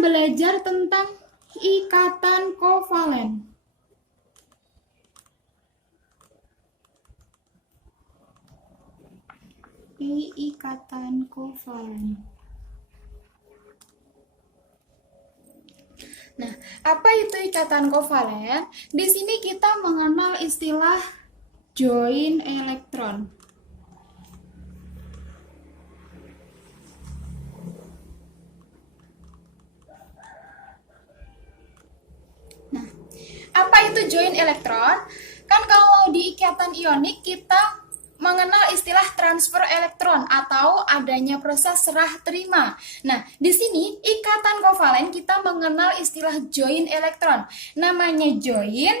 belajar tentang ikatan kovalen. Ikatan kovalen. Nah, apa itu ikatan kovalen? Di sini kita mengenal istilah join elektron. Nah, apa itu join elektron? Kan kalau di ikatan ionik kita mengenal istilah transfer elektron atau adanya proses serah terima. Nah, di sini ikatan kovalen kita mengenal istilah join elektron. Namanya join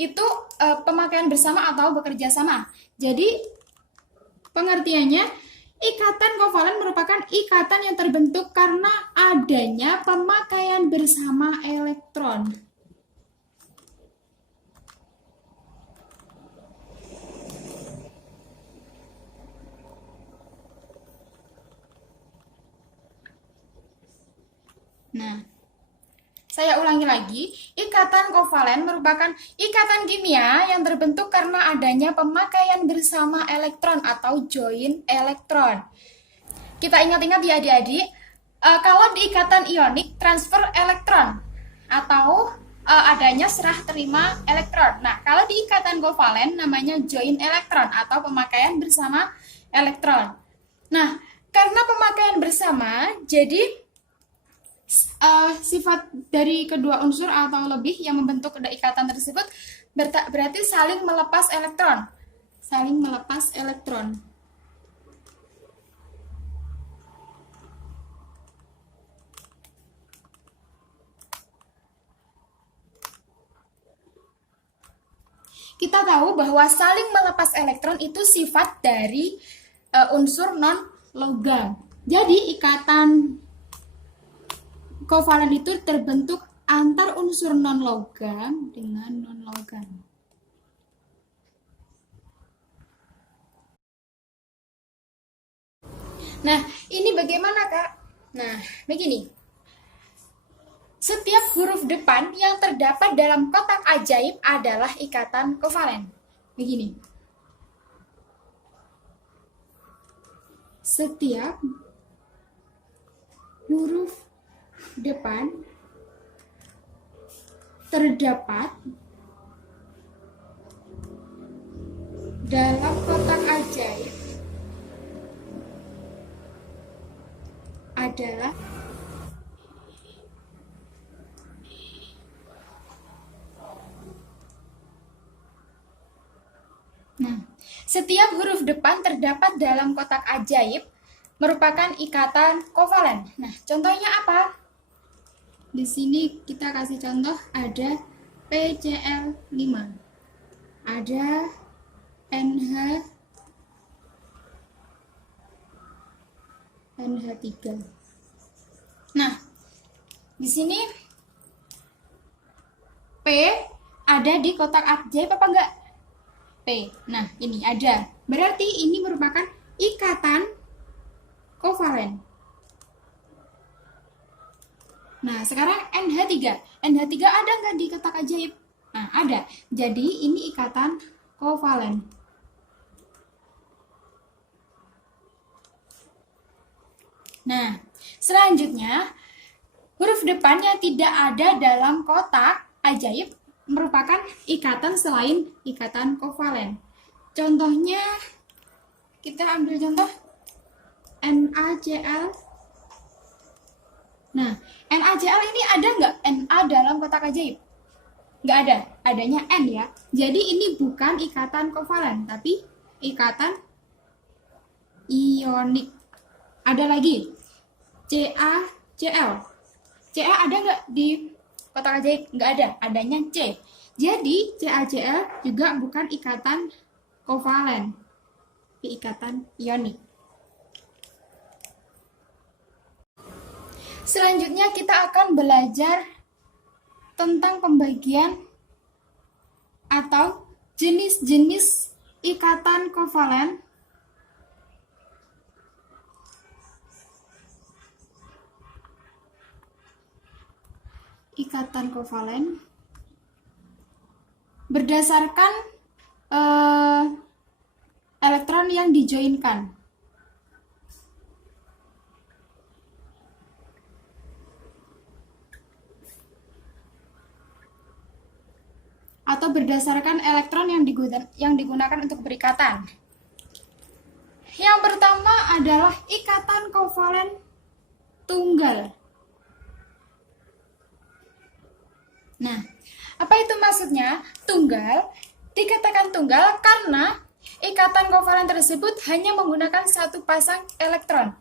itu pemakaian bersama atau bekerja sama. Jadi pengertiannya, ikatan kovalen merupakan ikatan yang terbentuk karena adanya pemakaian bersama elektron. Nah, saya ulangi lagi, ikatan kovalen merupakan ikatan kimia yang terbentuk karena adanya pemakaian bersama elektron atau join elektron. Kita ingat-ingat ya adik-adik, kalau di ikatan ionik transfer elektron atau adanya serah terima elektron. Nah, kalau di ikatan kovalen namanya join elektron atau pemakaian bersama elektron. Nah, karena pemakaian bersama, jadi sifat dari kedua unsur atau lebih yang membentuk ikatan tersebut berarti saling melepas elektron. Saling melepas elektron. Kita tahu bahwa saling melepas elektron itu sifat dari unsur non-logam. Jadi ikatan kovalen itu terbentuk antar unsur non-logam dengan non-logam. Nah, ini bagaimana, Kak? Nah, begini. Setiap huruf depan yang terdapat dalam kotak ajaib adalah ikatan kovalen. Begini. Setiap huruf depan terdapat dalam kotak ajaib adalah setiap huruf depan terdapat dalam kotak ajaib merupakan ikatan kovalen. Nah, contohnya apa? Di sini kita kasih contoh ada PCl5, ada NH3. Nah, di sini P ada di kotak ajaib apa enggak? P. Nah, ini ada. Berarti ini merupakan ikatan kovalen. Nah, sekarang NH3. NH3 ada nggak di kotak ajaib? Nah, ada. Jadi, ini ikatan kovalen. Nah, selanjutnya, huruf depan yang tidak ada dalam kotak ajaib merupakan ikatan selain ikatan kovalen. Contohnya, kita ambil contoh NaCl. Nah, NaCl ini ada nggak Na dalam kotak ajaib? Nggak ada, adanya N ya. Jadi ini bukan ikatan kovalen, tapi ikatan ionik. Ada lagi, CaCl. Ca ada nggak di kotak ajaib? Nggak ada, adanya C. Jadi CaCl juga bukan ikatan kovalen, tapi ikatan ionik. Selanjutnya kita akan belajar tentang pembagian atau jenis-jenis ikatan kovalen ikatan kovalen berdasarkan elektron yang dijoinkan. Atau berdasarkan elektron yang digunakan untuk berikatan. Yang pertama adalah ikatan kovalen tunggal. Nah, apa itu maksudnya? Tunggal dikatakan tunggal karena ikatan kovalen tersebut hanya menggunakan satu pasang elektron.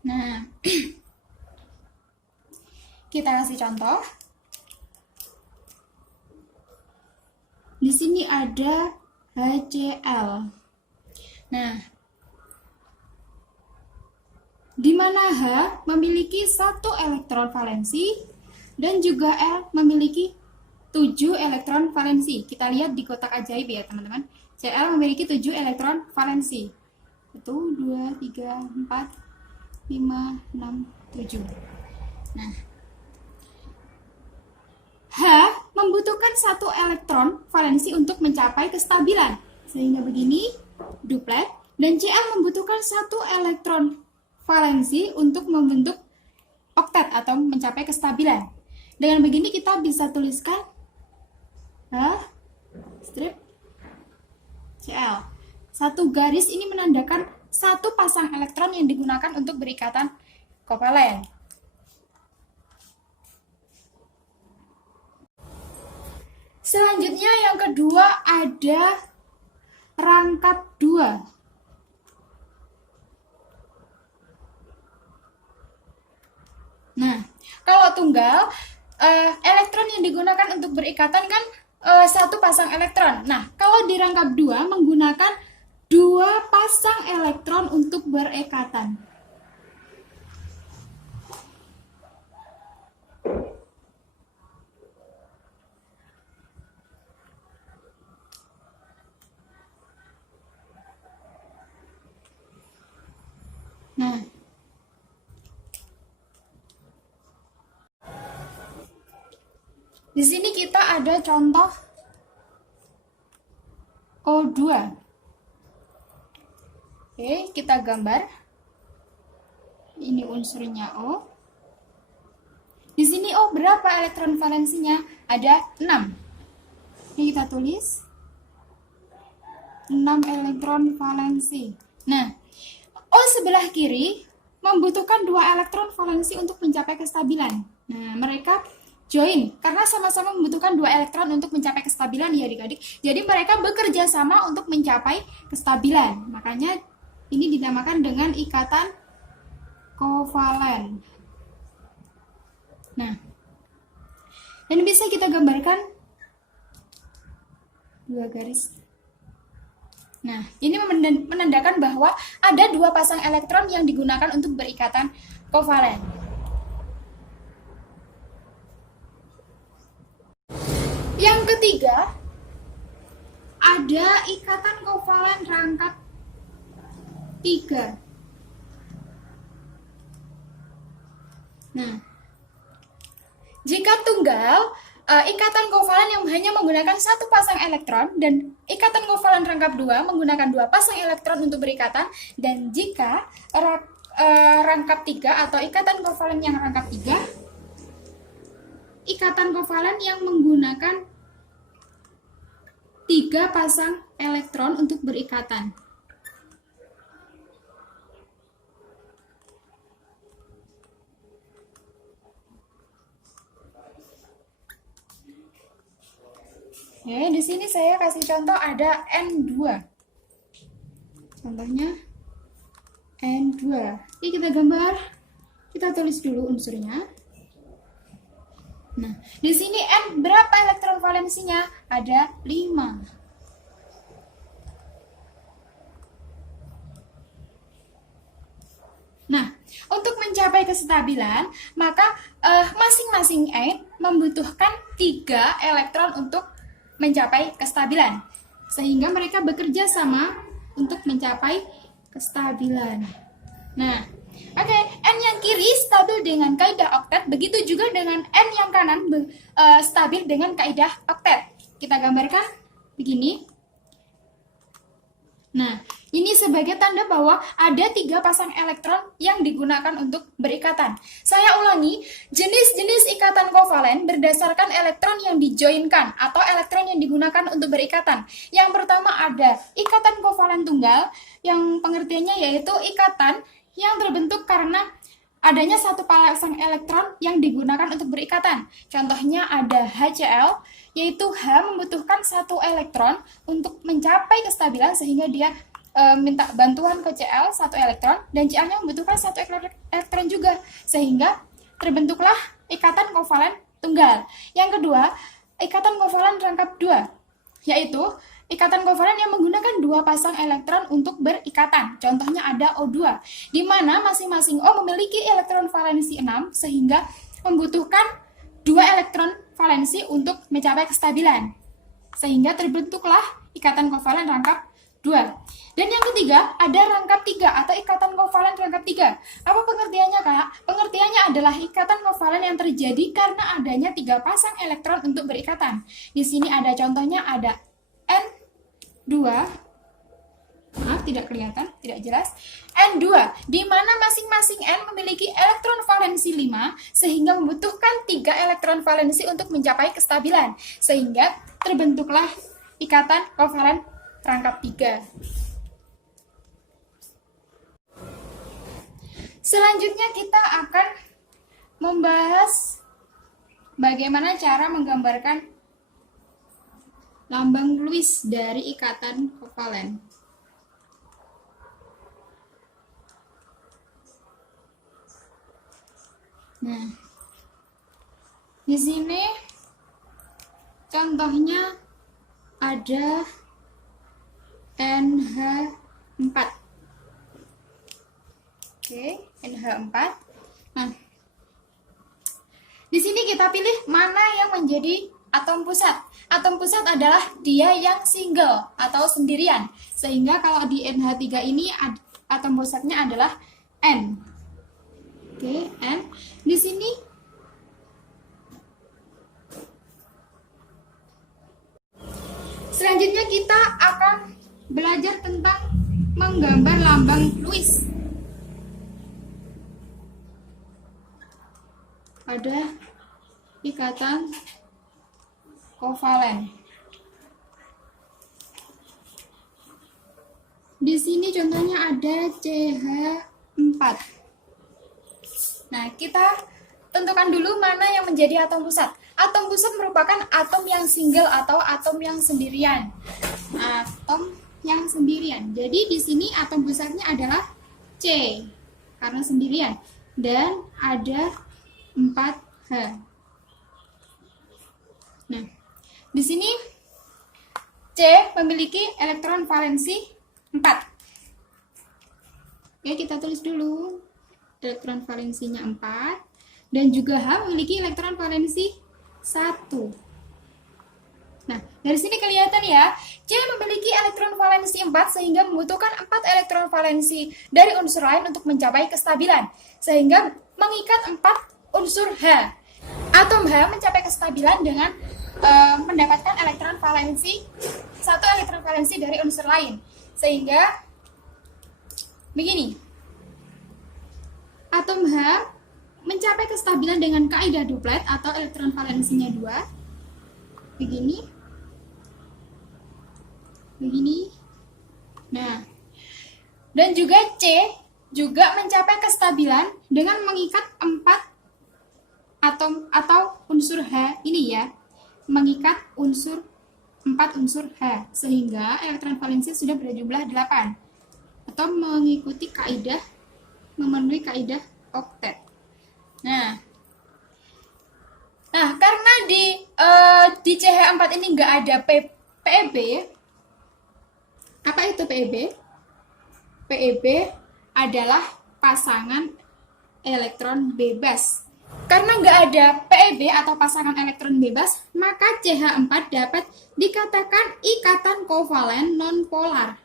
Nah, kita kasih contoh. Di sini ada HCl. Nah, di mana H memiliki 1 elektron valensi dan juga L memiliki 7 elektron valensi. Kita lihat di kotak ajaib ya, teman-teman. Cl memiliki 7 elektron valensi. 1, 2, 3, 4, 5, 6, 7. Nah, H membutuhkan 1 elektron valensi untuk mencapai kestabilan. Sehingga begini, duplet. Dan Cl membutuhkan 1 elektron valensi untuk membentuk oktet atau mencapai kestabilan. Dengan begini kita bisa tuliskan H strip Cl. 1 garis ini menandakan 1 pasang elektron yang digunakan untuk berikatan kovalen. Selanjutnya yang kedua ada rangkap 2. Nah, kalau tunggal, elektron yang digunakan untuk berikatan kan 1 pasang elektron. Nah, kalau di rangkap 2 menggunakan 2 pasang elektron untuk berikatan. Nah, di sini kita ada contoh O2. Oke, kita gambar. Ini unsurnya O. Di sini O berapa elektron valensinya? Ada 6. Ini kita tulis 6 elektron valensi. Nah, O sebelah kiri membutuhkan 2 elektron valensi untuk mencapai kestabilan. Nah, mereka join karena sama-sama membutuhkan 2 elektron untuk mencapai kestabilan ya adik-adik. Jadi mereka bekerja sama untuk mencapai kestabilan. Makanya ini dinamakan dengan ikatan kovalen. Nah, dan bisa kita gambarkan 2 garis. Nah, ini menandakan bahwa ada 2 pasang elektron yang digunakan untuk berikatan kovalen. Yang ketiga, ada ikatan kovalen rangkap 3. Nah, jika tunggal, ikatan kovalen yang hanya menggunakan 1 pasang elektron dan ikatan kovalen rangkap 2 menggunakan 2 pasang elektron untuk berikatan, dan jika rangkap 3 atau ikatan kovalen yang rangkap 3, ikatan kovalen yang menggunakan 3 pasang elektron untuk berikatan. Oke, di sini saya kasih contoh ada N2. Contohnya N2. Ini kita gambar, kita tulis dulu unsurnya. Nah, di sini N berapa elektron valensinya? Ada 5. Nah, untuk mencapai mencapai kestabilan, maka masing-masing end membutuhkan 3 elektron untuk mencapai kestabilan. Sehingga mereka bekerja sama untuk mencapai kestabilan. Nah, oke, N yang kiri stabil dengan kaidah oktet, begitu juga dengan N yang kanan stabil dengan kaidah oktet. Kita gambarkan begini. Nah, ini sebagai tanda bahwa ada 3 pasang elektron yang digunakan untuk berikatan. Saya ulangi, jenis-jenis ikatan kovalen berdasarkan elektron yang dijoinkan atau elektron yang digunakan untuk berikatan. Yang pertama ada ikatan kovalen tunggal, yang pengertiannya yaitu ikatan yang terbentuk karena adanya satu pasang elektron yang digunakan untuk berikatan. Contohnya ada HCl, yaitu H membutuhkan 1 elektron untuk mencapai kestabilan sehingga dia minta bantuan ke Cl 1 elektron, dan Cl-nya membutuhkan 1 elektron juga sehingga terbentuklah ikatan kovalen tunggal. Yang kedua, ikatan kovalen rangkap 2, yaitu ikatan kovalen yang menggunakan 2 pasang elektron untuk berikatan. Contohnya ada O2, di mana masing-masing O memiliki elektron valensi 6 sehingga membutuhkan 2 elektron valensi untuk mencapai kestabilan. Sehingga terbentuklah ikatan kovalen rangkap 2. Dan yang ketiga, ada rangkap 3 atau ikatan kovalen rangkap 3. Apa pengertiannya, Kak? Pengertiannya adalah ikatan kovalen yang terjadi karena adanya 3 pasang elektron untuk berikatan. Di sini ada contohnya, ada N2, maaf tidak kelihatan, tidak jelas, N2, di mana masing-masing N memiliki elektron valensi 5 sehingga membutuhkan 3 elektron valensi untuk mencapai kestabilan, sehingga terbentuklah ikatan kovalen rangkap 3. Selanjutnya kita akan membahas bagaimana cara menggambarkan lambang Lewis dari ikatan kovalen. Nah, di sini contohnya ada NH4. Oke, NH4. Nah, di sini kita pilih mana yang menjadi atom pusat. Atom pusat adalah dia yang single atau sendirian. Sehingga kalau di NH3 ini atom pusatnya adalah N. Oke, N. Di sini selanjutnya kita akan belajar tentang menggambar lambang Lewis pada ikatan kovalen. Di sini contohnya ada CH4. Nah, kita tentukan dulu mana yang menjadi atom pusat. Atom pusat merupakan atom yang single atau atom yang sendirian. Atom yang sendirian. Jadi di sini atom pusatnya adalah C karena sendirian, dan ada 4H. Nah, di sini C memiliki elektron valensi 4. Oke, kita tulis dulu. Elektron valensinya 4, dan juga H memiliki elektron valensi 1. Nah, dari sini kelihatan ya, C memiliki elektron valensi 4 sehingga membutuhkan 4 elektron valensi dari unsur lain untuk mencapai kestabilan, sehingga mengikat 4 unsur H. Atom H mencapai kestabilan dengan mendapatkan elektron valensi 1 elektron valensi dari unsur lain, sehingga begini. Atom H mencapai kestabilan dengan kaidah duplet atau elektron valensinya 2. Begini. Begini. Nah, dan juga C juga mencapai kestabilan dengan mengikat 4 atom atau unsur H ini ya. Mengikat 4 unsur H, sehingga elektron valensi sudah berjumlah 8. Atau mengikuti kaidah, memenuhi kaidah oktet. Nah, karena di CH4 ini nggak ada PEB. Apa itu PEB? PEB adalah pasangan elektron bebas. Karena nggak ada PEB atau pasangan elektron bebas, maka CH4 dapat dikatakan ikatan kovalen nonpolar.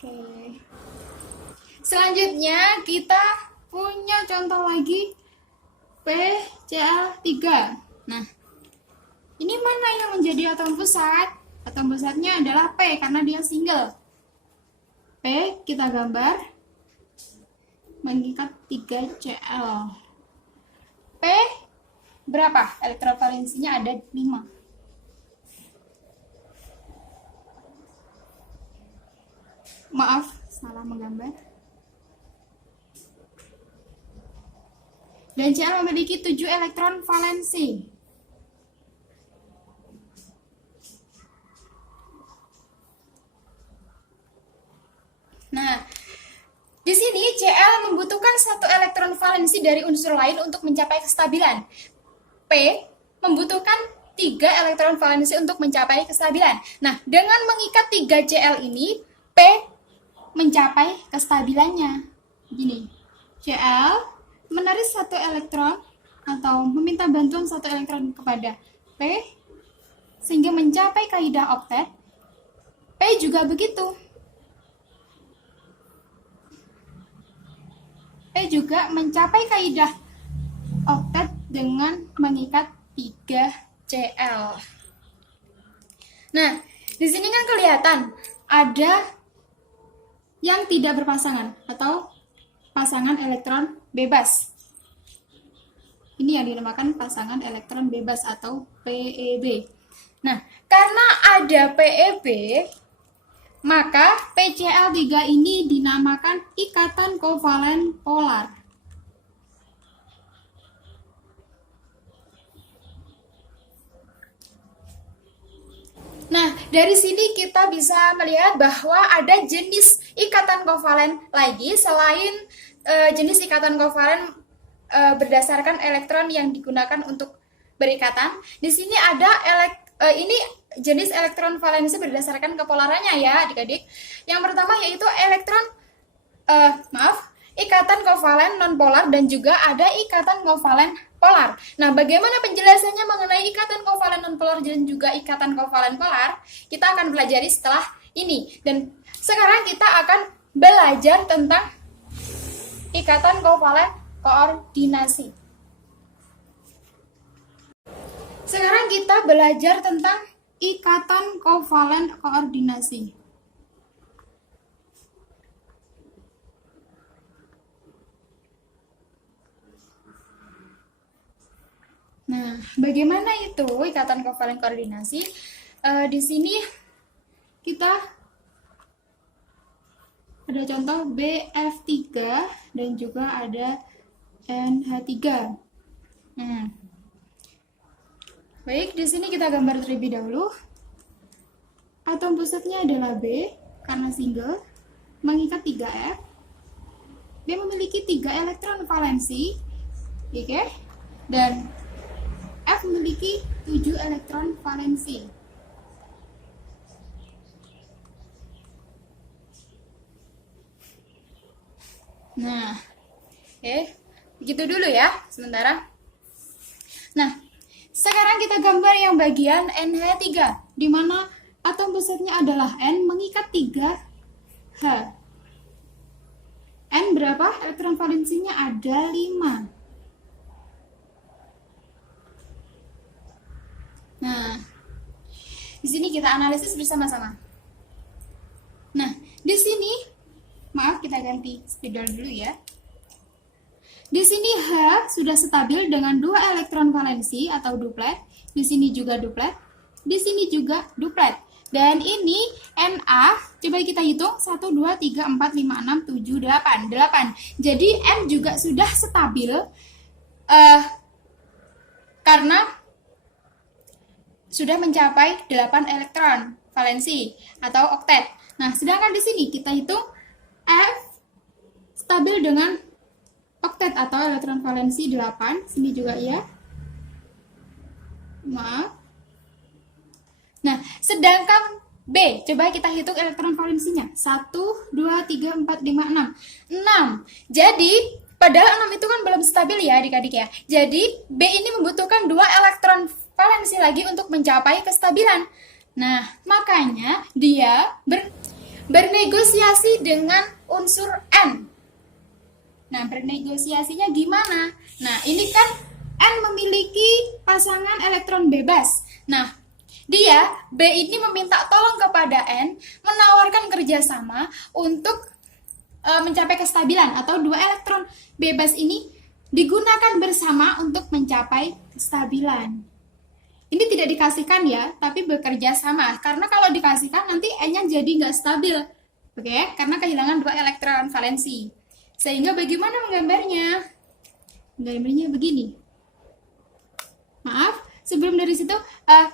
Oke. Selanjutnya kita punya contoh lagi PCl3. Nah, ini mana yang menjadi atom pusat? Atom pusatnya adalah P karena dia single. P kita gambar mengikat 3Cl. P berapa? Elektron valensinya ada 5. Maaf, salah menggambar. Dan Cl memiliki 7 elektron valensi. Nah, di sini Cl membutuhkan 1 elektron valensi dari unsur lain untuk mencapai kestabilan. P membutuhkan 3 elektron valensi untuk mencapai kestabilan. Nah, dengan mengikat 3 Cl ini, P mencapai kestabilannya. Gini, Cl menarik 1 elektron atau meminta bantuan 1 elektron kepada P sehingga mencapai kaidah oktet. P juga begitu. P juga mencapai kaidah oktet dengan mengikat 3 Cl. Nah, di sini kan kelihatan ada yang tidak berpasangan atau pasangan elektron bebas. Ini yang dinamakan pasangan elektron bebas atau PEB. Nah, karena ada PEB, maka PCl3 ini dinamakan ikatan kovalen polar. Nah, dari sini kita bisa melihat bahwa ada jenis ikatan kovalen lagi selain jenis ikatan kovalen berdasarkan elektron yang digunakan untuk berikatan. Di sini ada ini jenis elektron valensi berdasarkan kepolarannya ya, adik-adik. Yang pertama yaitu elektron ikatan kovalen nonpolar dan juga ada ikatan kovalen polar. Nah, bagaimana penjelasannya mengenai ikatan kovalen nonpolar dan juga ikatan kovalen polar? Kita akan pelajari setelah ini. Dan sekarang kita akan belajar tentang ikatan kovalen koordinasi. Sekarang kita belajar tentang ikatan kovalen koordinasi. Nah, bagaimana itu ikatan kovalen koordinasi? Di sini kita ada contoh BF3 dan juga ada NH3. Baik, di sini kita gambar terlebih dahulu. Atom pusatnya adalah B karena single, mengikat 3F. B memiliki 3 elektron valensi, oke? Dan F memiliki 7 elektron valensi. Nah, begitu dulu ya sementara. Nah, sekarang kita gambar yang bagian NH3, di mana atom pusatnya adalah N mengikat 3H. N berapa? Elektron valensinya ada 5. Nah, di sini kita analisis bersama-sama. Nah, di sini, maaf kita ganti spidol dulu ya. Di sini H sudah stabil dengan 2 elektron valensi atau duplet. Di sini juga duplet. Di sini juga duplet. Dan ini Na, coba kita hitung 1, 2, 3, 4, 5, 6, 7, 8. 8. Jadi N juga sudah stabil karena sudah mencapai 8 elektron valensi atau oktet. Nah, sedangkan di sini kita hitung F stabil dengan oktet atau elektron valensi 8. Sini juga ya. Maaf. Nah, sedangkan B, coba kita hitung elektron valensinya. 1, 2, 3, 4, 5, 6. 6. Jadi, padahal 6 itu kan belum stabil ya adik-adik ya. Jadi, B ini membutuhkan 2 elektron valensi lagi untuk mencapai kestabilan. Nah, makanya dia bernegosiasi dengan unsur N. Nah, bernegosiasinya gimana? Nah, ini kan N memiliki pasangan elektron bebas. Nah, dia, B ini meminta tolong kepada N menawarkan kerjasama untuk mencapai kestabilan atau 2 elektron bebas ini digunakan bersama untuk mencapai kestabilan. Ini tidak dikasihkan ya, tapi bekerja sama. Karena kalau dikasihkan nanti N-nya jadi nggak stabil. Oke, karena kehilangan 2 elektron valensi. Sehingga bagaimana menggambarnya? Gambarnya begini. Maaf, sebelum dari situ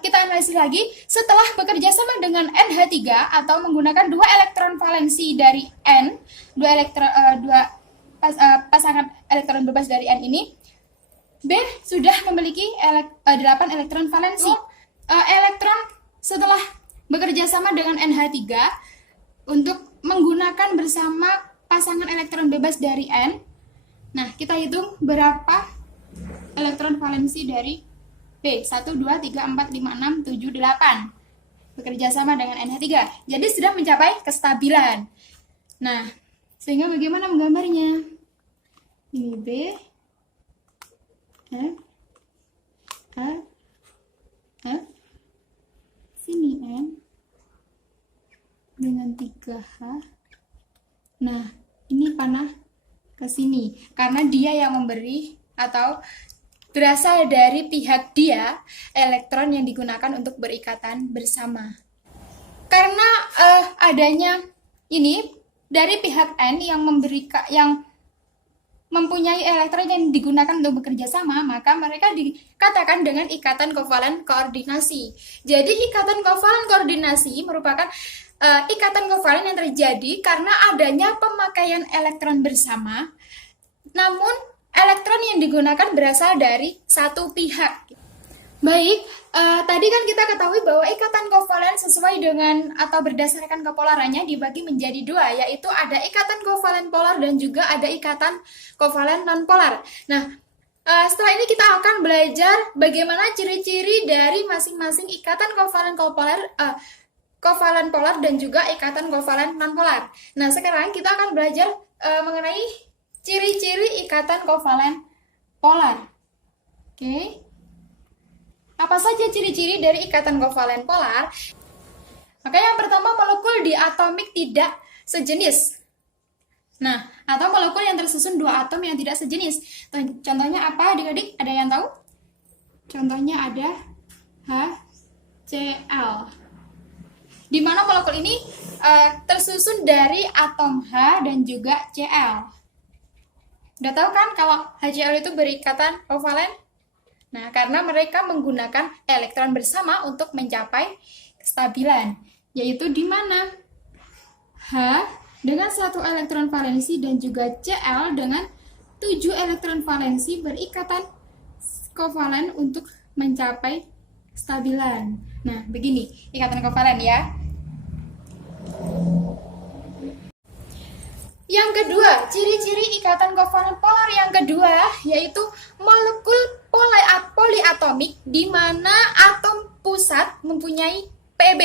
kita analisis lagi. Setelah bekerja sama dengan NH3 atau menggunakan 2 elektron valensi dari N, 2 pasangan elektron bebas dari N ini, B sudah memiliki 8 elektron valensi. Elektron setelah bekerja sama dengan NH3 untuk menggunakan bersama pasangan elektron bebas dari N. Nah, kita hitung berapa elektron valensi dari B. 1, 2, 3, 4, 5, 6, 7, 8. Bekerja sama dengan NH3. Jadi sudah mencapai kestabilan. Nah, sehingga bagaimana menggambarnya? Ini B, sini N dengan 3H. Nah, ini panah ke sini karena dia yang memberi atau berasal dari pihak dia elektron yang digunakan untuk berikatan bersama. Karena adanya ini dari pihak N yang mempunyai elektron yang digunakan untuk bekerja sama, maka mereka dikatakan dengan ikatan kovalen koordinasi. Jadi ikatan kovalen koordinasi merupakan ikatan kovalen yang terjadi karena adanya pemakaian elektron bersama, namun elektron yang digunakan berasal dari satu pihak. Baik, tadi kan kita ketahui bahwa ikatan kovalen sesuai dengan atau berdasarkan kepolarannya dibagi menjadi 2, yaitu ada ikatan kovalen polar dan juga ada ikatan kovalen nonpolar. Nah, setelah ini kita akan belajar bagaimana ciri-ciri dari masing-masing ikatan kovalen polar dan juga ikatan kovalen nonpolar. Nah, sekarang kita akan belajar mengenai ciri-ciri ikatan kovalen polar. Oke. Apa saja ciri-ciri dari ikatan kovalen polar? Maka yang pertama, molekul diatomik tidak sejenis. Nah, atau molekul yang tersusun 2 atom yang tidak sejenis. Contohnya apa adik-adik? Ada yang tahu? Contohnya ada HCl. Di mana molekul ini tersusun dari atom H dan juga Cl. Udah tahu kan kalau HCl itu berikatan kovalen? Nah, karena mereka menggunakan elektron bersama untuk mencapai kestabilan, yaitu di mana H dengan 1 elektron valensi dan juga Cl dengan 7 elektron valensi berikatan kovalen untuk mencapai kestabilan. Nah, begini ikatan kovalen ya. Yang kedua, ciri-ciri ikatan kovalen polar yang kedua yaitu molekul poliatomik di mana atom pusat mempunyai Pb.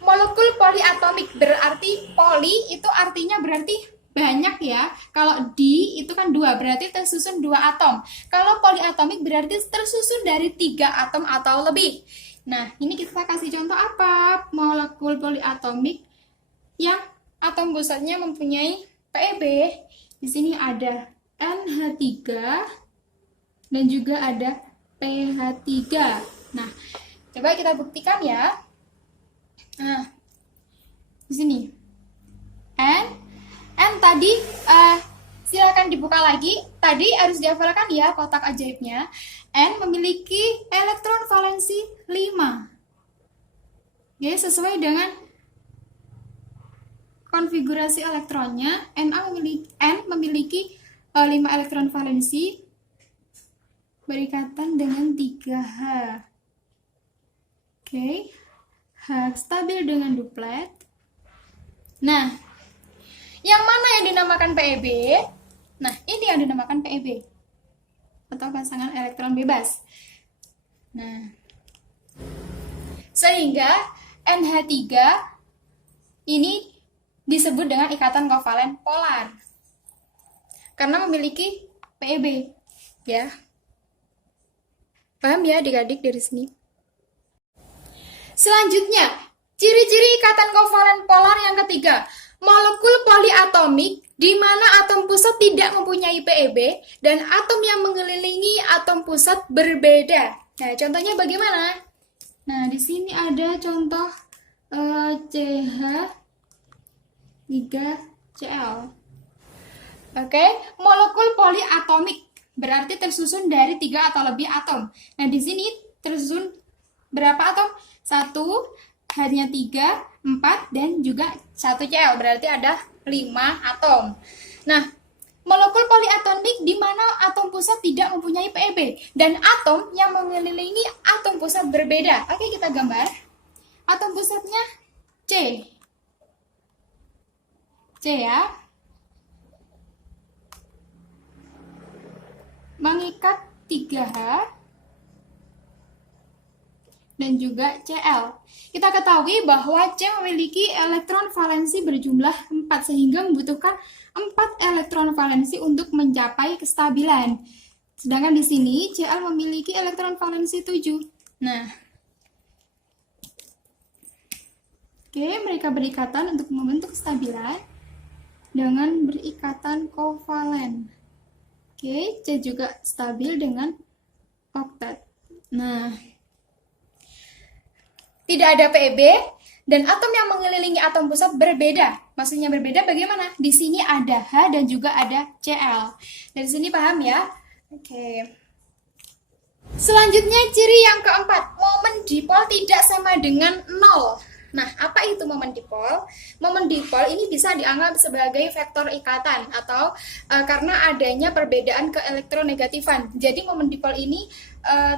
Molekul poliatomik berarti poli itu artinya berarti banyak ya. Kalau di itu kan 2, berarti tersusun 2 atom. Kalau poliatomik berarti tersusun dari 3 atom atau lebih. Nah, ini kita kasih contoh apa? Molekul poliatomik yang atom pusatnya mempunyai Pb. Di sini ada NH3 dan juga ada PH3. Nah, coba kita buktikan ya. Nah, di sini N tadi silakan dibuka lagi. Tadi harus dihafalkan ya kotak ajaibnya. N memiliki elektron valensi 5. Ya, sesuai dengan konfigurasi elektronnya. N memiliki 5 elektron valensi berikatan dengan 3H. Oke. H stabil dengan duplet. Nah, yang mana yang dinamakan PeB? Nah, ini yang dinamakan PeB atau pasangan elektron bebas. Nah, sehingga NH3 ini disebut dengan ikatan kovalen polar karena memiliki PeB, ya. Paham ya adik-adik dari sini? Selanjutnya, ciri-ciri ikatan kovalen polar yang ketiga, molekul poliatomik di mana atom pusat tidak mempunyai PeB dan atom yang mengelilingi atom pusat berbeda. Nah, contohnya bagaimana? Nah, di sini ada contoh CH3Cl. Oke, molekul poliatomik berarti tersusun dari 3 atau lebih atom. Nah, di sini tersusun berapa atom? 1, hanya 3, 4, dan juga 1 Cl, berarti ada 5 atom. Nah, molekul poliatomik di mana atom pusat tidak mempunyai PeB dan atom yang mengelilingi atom pusat berbeda. Oke, kita gambar. Atom pusatnya C. C ya. Mengikat 3H dan juga Cl. Kita ketahui bahwa C memiliki elektron valensi berjumlah 4 sehingga membutuhkan 4 elektron valensi untuk mencapai kestabilan. Sedangkan di sini Cl memiliki elektron valensi 7. Nah, oke, mereka berikatan untuk membentuk kestabilan dengan berikatan kovalen. Oke, C juga stabil dengan oktet. Nah, tidak ada PeB dan atom yang mengelilingi atom pusat berbeda. Maksudnya berbeda bagaimana? Di sini ada H dan juga ada Cl. Dari sini paham ya? Oke. Selanjutnya ciri yang keempat, momen dipol tidak sama dengan 0. Nah, apa itu momen dipol? Momen dipol ini bisa dianggap sebagai vektor ikatan atau karena adanya perbedaan keelektronegatifan. Jadi momen dipol ini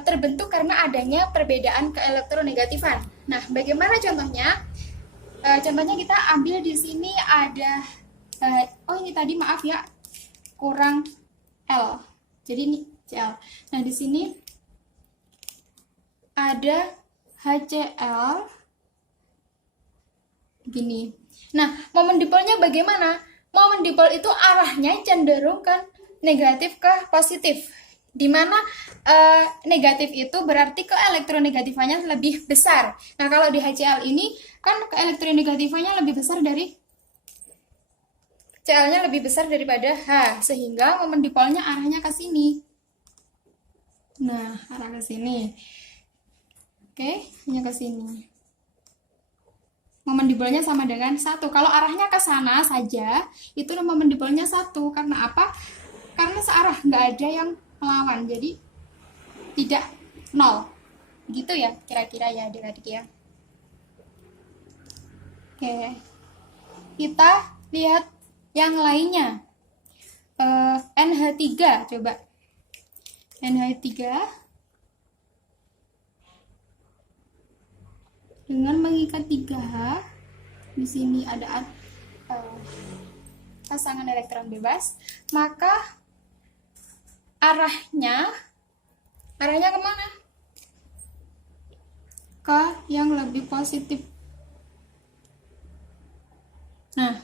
terbentuk karena adanya perbedaan keelektronegatifan. Nah, bagaimana contohnya? Contohnya kita ambil di sini ada ini tadi maaf ya, kurang L. Jadi ini Cl. Nah, di sini ada HCl gini. Nah, momen dipolnya bagaimana? Momen dipol itu arahnya cenderung kan negatif ke positif. Di mana negatif itu berarti keelektronegatifannya lebih besar. Nah, kalau di HCl ini kan keelektronegatifannya lebih besar dari Cl-nya lebih besar daripada H, sehingga momen dipolnya arahnya ke sini. Nah, arah ke sini. Oke, hanya ke sini. Momen dipolnya sama dengan 1. Kalau arahnya ke sana saja, itu momen dipolnya 1. Karena apa? Karena searah, nggak ada yang melawan. Jadi, tidak 0. Gitu ya, kira-kira ya adik-adik ya. Oke. Kita lihat yang lainnya. NH3, coba. NH3 dengan mengikat 3H. Di sini ada pasangan elektron bebas, maka arahnya kemana? Ke yang lebih positif. Nah,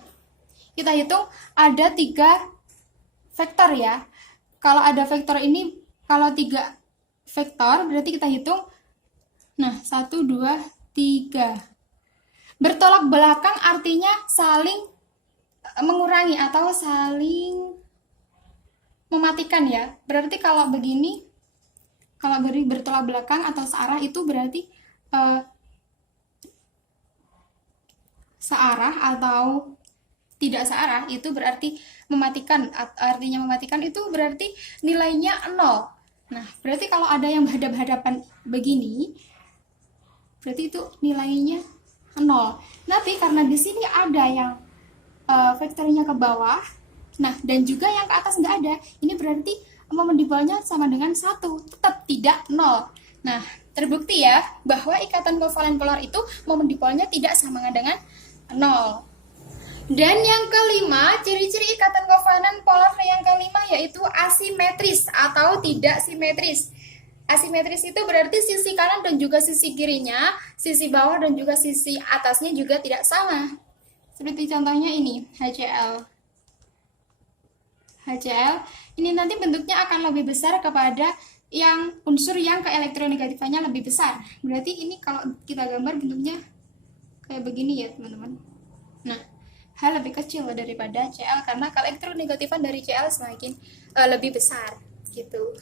kita hitung ada 3 vektor ya. Kalau ada vektor ini, kalau 3 vektor berarti kita hitung. Nah, 1, 2, 3. Bertolak belakang artinya saling mengurangi atau saling mematikan ya. Berarti kalau begini, kalau bertolak belakang atau searah itu berarti searah atau tidak searah itu berarti mematikan. Artinya mematikan itu berarti nilainya 0. Nah, berarti kalau ada yang berhadapan begini, berarti itu nilainya 0. Tapi karena di sini ada yang vektornya ke bawah, nah dan juga yang ke atas nggak ada, ini berarti momen dipolnya sama dengan 1, tetap tidak 0. Nah, terbukti ya bahwa ikatan kovalen polar itu momen dipolnya tidak sama dengan 0. Dan yang kelima, ciri-ciri ikatan kovalen polar yang kelima yaitu asimetris atau tidak simetris. Asimetris itu berarti sisi kanan dan juga sisi kirinya, sisi bawah dan juga sisi atasnya juga tidak sama. Seperti contohnya ini, HCl. HCl ini nanti bentuknya akan lebih besar kepada yang unsur yang keelektronegatifannya lebih besar. Berarti ini kalau kita gambar bentuknya kayak begini ya teman-teman. Nah, H lebih kecil daripada Cl karena keelektronegatifan dari Cl semakin lebih besar gitu.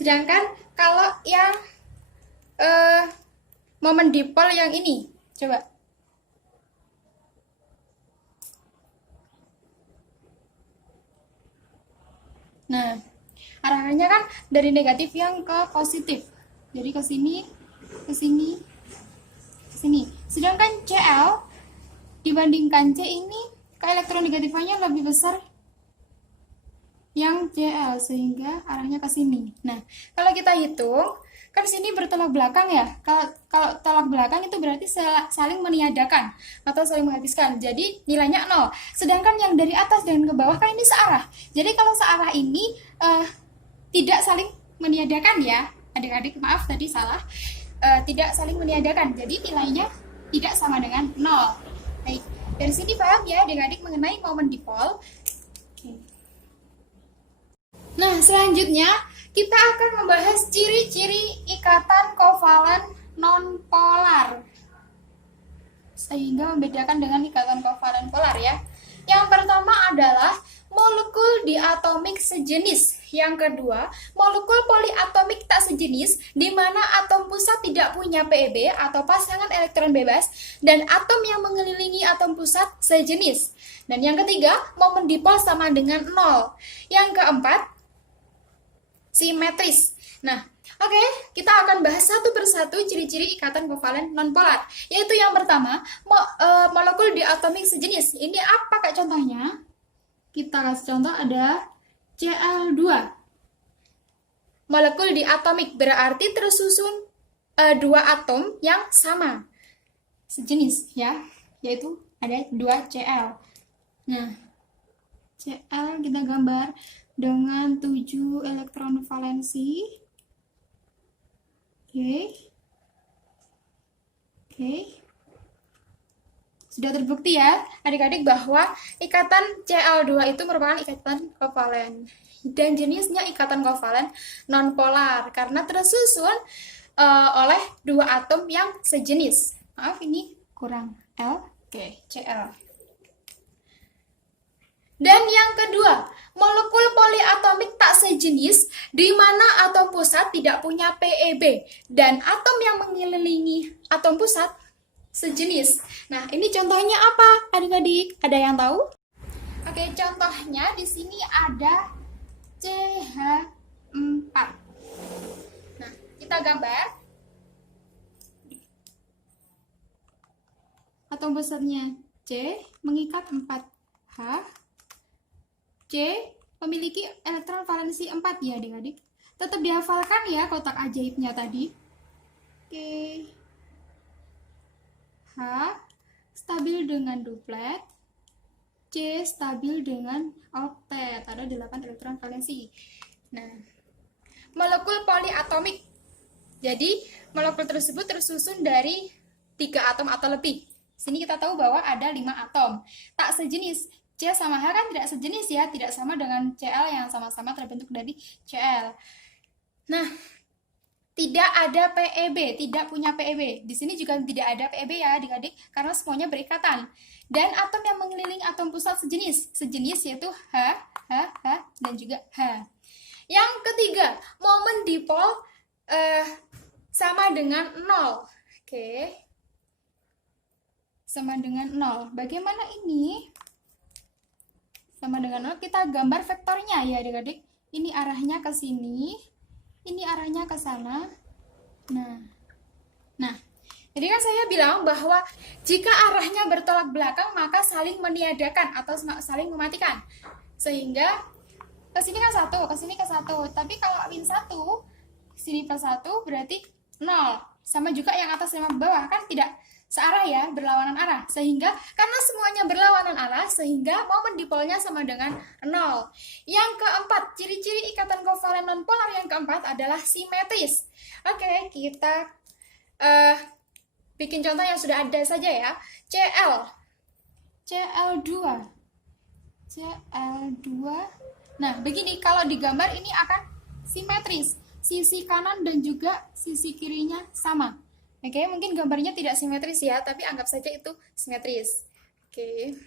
Sedangkan kalau yang momen dipol yang ini, coba. Nah, arahannya kan dari negatif yang ke positif. Jadi ke sini, ke sini, ke sini. Sedangkan Cl dibandingkan C ini keelektronegatifannya lebih besar yang Cl sehingga arahnya ke sini. Nah, kalau kita hitung kan sini bertolak belakang ya. Kalau tolak belakang itu berarti saling meniadakan atau saling menghabiskan. Jadi nilainya 0. Sedangkan yang dari atas dan ke bawah kan ini searah. Jadi kalau searah ini tidak saling meniadakan ya. Adik-adik maaf tadi salah. Tidak saling meniadakan. Jadi nilainya tidak sama dengan 0. Baik. Dari sini paham ya adik-adik mengenai momen dipol. Oke. Nah, selanjutnya kita akan membahas ciri-ciri ikatan kovalen nonpolar. Sehingga membedakan dengan ikatan kovalen polar ya. Yang pertama adalah molekul diatomik sejenis. Yang kedua, molekul poliatomik tak sejenis di mana atom pusat tidak punya PeB atau pasangan elektron bebas dan atom yang mengelilingi atom pusat sejenis. Dan yang ketiga, momen dipol sama dengan 0. Yang keempat, simetris. Nah, oke, kita akan bahas satu persatu ciri-ciri ikatan kovalen nonpolar. Yaitu yang pertama, molekul diatomik sejenis. Ini apa kayak contohnya? Kita kasih contoh ada Cl2. Molekul diatomik berarti tersusun dua atom yang sama. Sejenis ya, yaitu ada 2 Cl. Nah, Cl kita gambar dengan 7 elektron valensi. Oke. Sudah terbukti ya adik-adik bahwa ikatan Cl2 itu merupakan ikatan kovalen. Dan jenisnya ikatan kovalen nonpolar karena tersusun oleh dua atom yang sejenis. Maaf ini kurang L. Oke, Cl. Dan yang kedua, molekul poliatomik tak sejenis di mana atom pusat tidak punya PeB dan atom yang mengelilingi atom pusat sejenis. Nah, ini contohnya apa, adik-adik? Ada yang tahu? Oke, contohnya di sini ada CH4. Nah, kita gambar. Atom pusatnya C mengikat 4H. C memiliki elektron valensi 4 ya adik-adik. Tetap dihafalkan ya kotak ajaibnya tadi. Oke. H stabil dengan duplet. C stabil dengan oktet. Ada 8 elektron valensi. Nah, molekul poliatomik. Jadi, molekul tersebut tersusun dari 3 atom atau lebih. Sini kita tahu bahwa ada 5 atom. Tak sejenis. C sama H kan tidak sejenis ya, tidak sama dengan Cl yang sama-sama terbentuk dari Cl. Nah, tidak ada PeB, tidak punya PeB. Di sini juga tidak ada PeB ya adik-adik, karena semuanya berikatan. Dan atom yang mengelilingi atom pusat sejenis yaitu H, dan juga H. Yang ketiga, momen dipol sama dengan 0. Oke. Sama dengan 0. Bagaimana ini? Sama dengan 0, kita gambar vektornya ya adik-adik. Ini arahnya ke sini, ini arahnya ke sana. Nah, jadi kan saya bilang bahwa jika arahnya bertolak belakang maka saling meniadakan atau saling mematikan. Sehingga ke sini kan 1, ke sini ke 1. Tapi kalau min 1, sini plus 1 berarti 0. Sama juga yang atas sama bawah, kan tidak searah ya, berlawanan arah. Sehingga karena semuanya berlawanan arah, sehingga momen dipolnya sama dengan 0. Yang keempat, ciri-ciri ikatan kovalen nonpolar yang keempat adalah simetris. Oke, kita bikin contoh yang sudah ada saja ya. Cl2. Nah, begini, kalau digambar ini akan simetris. Sisi kanan dan juga sisi kirinya sama. Oke, mungkin gambarnya tidak simetris ya, tapi anggap saja itu simetris. Oke.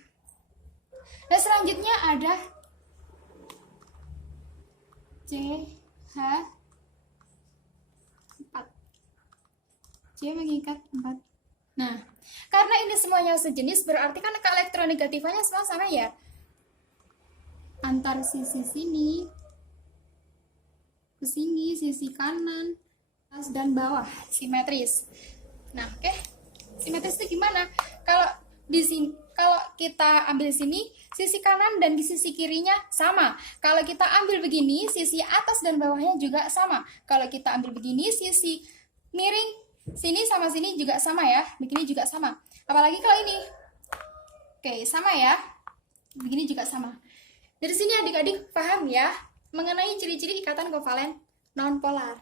Nah, selanjutnya ada CH4. C mengikat 4. Nah, karena ini semuanya sejenis, berarti kan keelektronegatifanya semua sama ya. Antar sisi sini ke sini, sisi kanan, atas dan bawah, simetris. Nah, oke. Simetris itu gimana? Kalau di sini, kalau kita ambil sini, sisi kanan dan di sisi kirinya sama. Kalau kita ambil begini, sisi atas dan bawahnya juga sama. Kalau kita ambil begini, sisi miring sini sama sini juga sama ya. Begini juga sama. Apalagi kalau ini. Oke, sama ya. Begini juga sama. Dari sini adik-adik paham ya mengenai ciri-ciri ikatan kovalen nonpolar.